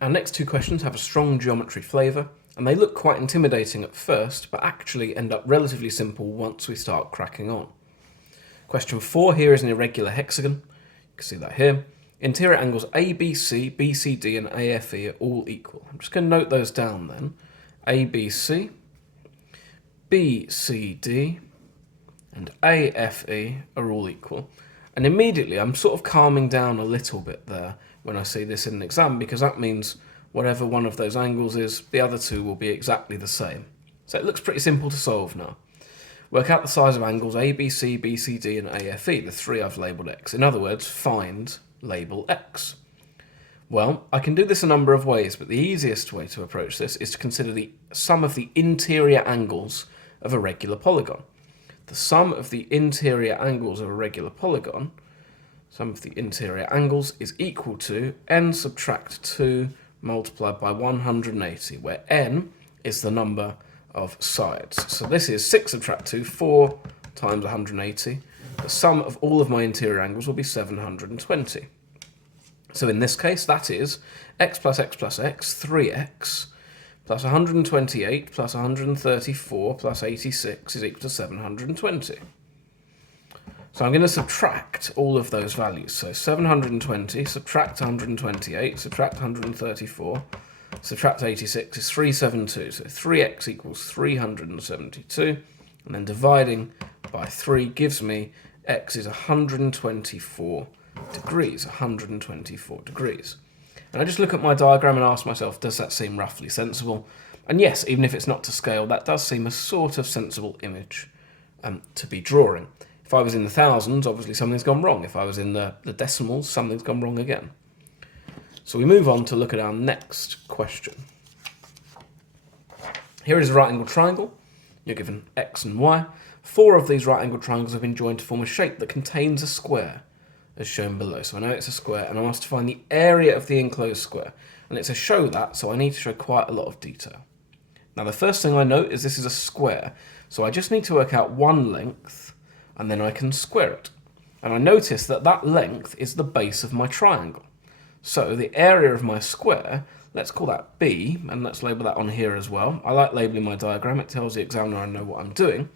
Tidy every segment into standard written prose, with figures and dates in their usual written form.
Our next two questions have a strong geometry flavour, and they look quite intimidating at first, but actually end up relatively simple once we start cracking on. Question 4 here is an irregular hexagon. You can see that here. Interior angles ABC, BCD and AFE are all equal. I'm just going to note those down then. ABC, BCD and AFE are all equal. And immediately I'm sort of calming down a little bit there when I see this in an exam, because that means whatever one of those angles is, the other two will be exactly the same. So it looks pretty simple to solve now. Work out the size of angles ABC, BCD and AFE, the three I've labelled X. In other words, find label X. Well, I can do this a number of ways, but the easiest way to approach this is to consider the sum of the interior angles of a regular polygon. The sum of the interior angles of a regular polygon, sum of the interior angles, is equal to n subtract 2 multiplied by 180, where n is the number of sides. So this is 6 subtract 2, 4 times 180. The sum of all of my interior angles will be 720. So in this case, that is x plus x plus x, 3x, plus 128 plus 134 plus 86 is equal to 720. So I'm going to subtract all of those values. So 720, subtract 128, subtract 134, subtract 86 is 372. So 3x equals 372. And then dividing by 3 gives me x is 124 degrees. 124 degrees. And I just look at my diagram and ask myself, does that seem roughly sensible? And yes, even if it's not to scale, that does seem a sort of sensible image to be drawing. If I was in the thousands, obviously something's gone wrong. If I was in the decimals, something's gone wrong again. So we move on to look at our next question. Here is a right angled triangle. You're given x and y. 4 of these right angled triangles have been joined to form a shape that contains a square, as shown below. So I know it's a square, and I'm asked to find the area of the enclosed square. And it's a show that, so I need to show quite a lot of detail. Now the first thing I note is this is a square, so I just need to work out one length, and then I can square it. And I notice that that length is the base of my triangle. So the area of my square, let's call that B, and let's label that on here as well. I like labelling my diagram, it tells the examiner I know what I'm doing.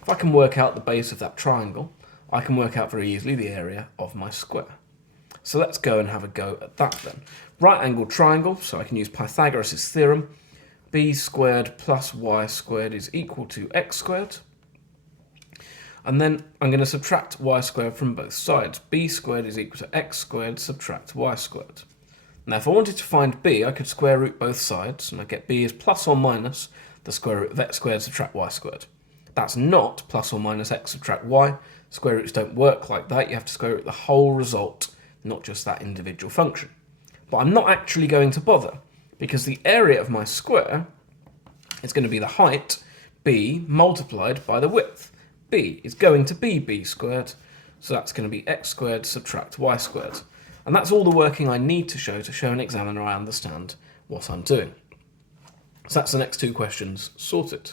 If I can work out the base of that triangle, I can work out very easily the area of my square. So let's go and have a go at that then. Right angled triangle, so I can use Pythagoras Theorem. B squared plus y squared is equal to x squared. And then I'm going to subtract y squared from both sides. B squared is equal to x squared, subtract y squared. Now if I wanted to find b, I could square root both sides, and I get b is plus or minus the square root of x squared subtract y squared. That's not plus or minus x subtract y. Square roots don't work like that. You have to square root the whole result, not just that individual function. But I'm not actually going to bother, because the area of my square is going to be the height, b, multiplied by the width. B is going to be b squared, so that's going to be x squared subtract y squared. And that's all the working I need to show an examiner I understand what I'm doing. So that's the next two questions sorted.